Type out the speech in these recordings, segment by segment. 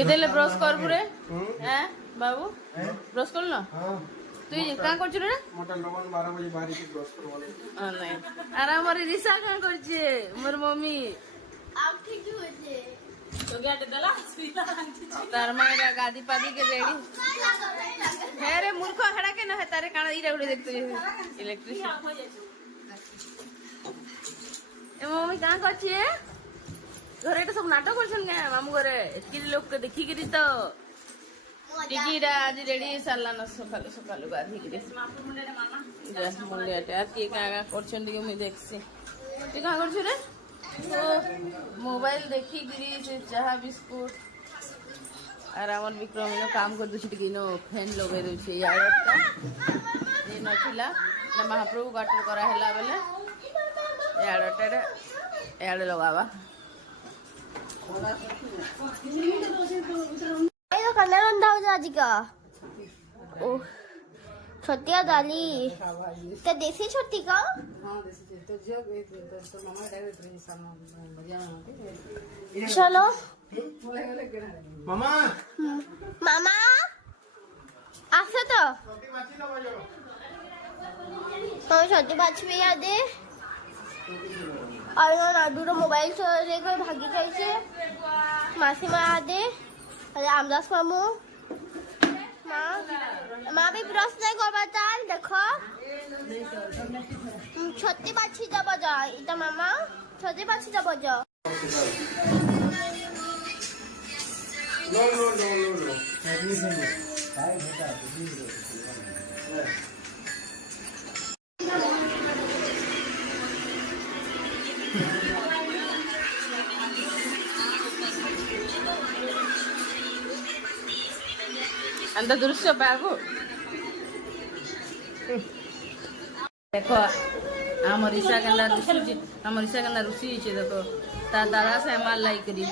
କେତେବେଳେ ବ୍ରଶ କରବୁ ରେ हैं बाबू ब्रश कर लो तू कहाँ कर रे मोटा लगन 12 बजे बाहर के ब्रश करवाले नहीं अरे हमारी रिसा कहाँ कर मोर मम्मी आप ठीक होते तो क्या दला तार मायरा गादी पादी के रेडी है रे मूर्ख हड़ा के न है तारे काना इरा उड़े देखते इलेक्ट्रिशियन ए मम्मी कहाँ कर घरे तो सब नाटक करछन के मामू घरे एतकी लोग के देखी गिरी तो टिकीरा आज रेडी साला न सकाल सकाल गाधी गिरी जस मुंडियाटे आ के का करछन दियो मी देखसी तू का करछु रे ओ मोबाइल देखी गिरी से चाहा बिस्कुट और हमर विक्रम नो काम कर दुछि टिकी नो फैन लगे दुछि यारटा ए नथिला ना महाप्रभु गाटर करा हैला बेले यारटा याड लगावा तो कलर अंधा हो जा जी का ओ छोटिया दाली तो देसी छोटी का चलो मामा मामा आसे तो छोटी बाछी भी याद है और नाडू मोबाइल लेकर भागी जाइए मासी माँ आदे अरे आमदास मामू माँ भी ब्रश नहीं करवा चाल देखो छोटी बाछी जब जा इतना मामा छोटी बाछी जब जा नो नो नो नो नो अंत दृश्य बाबू देखो आम ऋषा गंदा रुषि आम ऋषा गंदा रुषि देखो ता दादा से माल लाई करी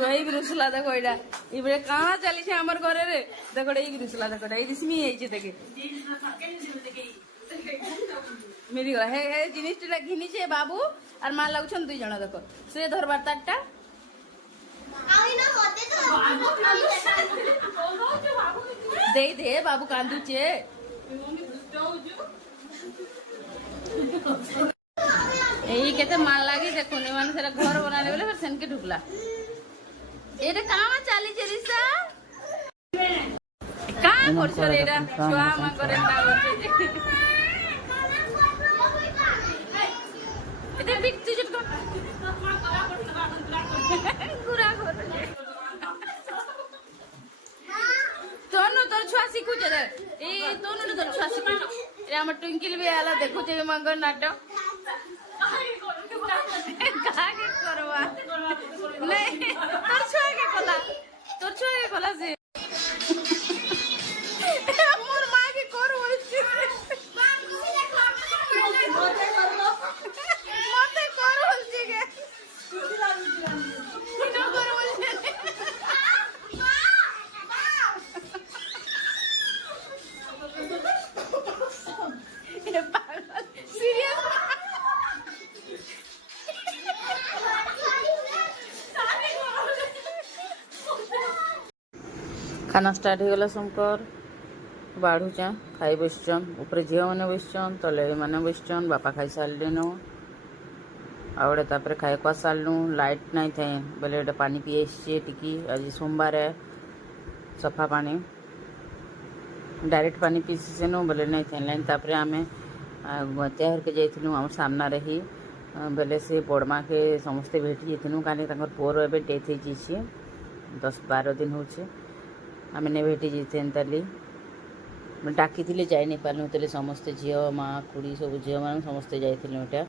भाई रुसला देखो एटा इबरे कहाँ चली छे हमर घरे रे देखो एई रुसला देखो एई दिसमी एई छे देखे मेरी हे हे जिनिसटा घिनी छे बाबू और मां लागछन दुई जण देखो से धरबार तारटा दे दे बाबू कांदू छे एई केते माल लागी देखो ने माने सेरा घर बनाले बोले फिर सेन के ढुकला एटा कामा चाली छे रिसा का करछो रे एटा छुआ मा करे ता करछे इधर बिक तुझे को गुरा कर तोनो तोर छुआ सिखु जे रे ए तोनो तोर छुआ सिखु रे हम ट्विंकल भी आला देखु जे मंगर नाटक का के करवा नहीं तोर छुआ के कला से मोर मां के करू बोलछि मते करू बोलछि के किनो करू बोलछि ये पागल सीरियस खाना स्टार्ट हो गला शंकर बाढ़ुचा खाई बसचन ऊपर झील मैंने बसचन तले मैंने बसचन बापा खाई सारे आवड़े तापर खाई खुआ सारू लाइट नहीं थे बोले पानी पी टिकी आज सोमवार सफा पानी डायरेक्ट पानी पी सेनु बोले नहीं थे लाइन तापर आम त्यार के जाइलु आम सामना ही बोले से बड़मा के समस्ते भेटी जाइलु कहीं पुअर ए डेथ हो 10-12 दिन हो आम नहीं भेटी जाइली डाकी जाई नहीं पार्नु समस्ते झील माँ खुड़ी सब झील मान समस्ते जाइलु एटा